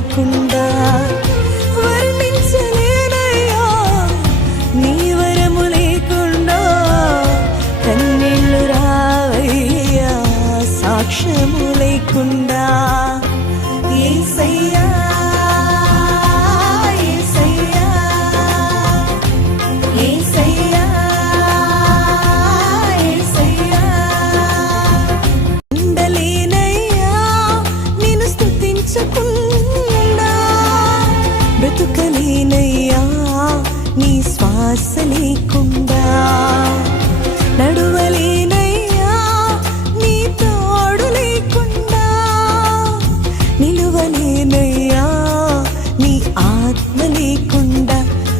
లేకుండా వర్ణించలేనయ్యా నీ వరము లేకుండా కన్నీళ్ళు రావయ్యా సాక్ష్యము లేకుండా యేసయ్యా బ్రతుకలేనయ్యా నీ శ్వాస లేకుండా నడువలేనయ్యా నీ తోడు లేకుండా నిలువలేనయ్యా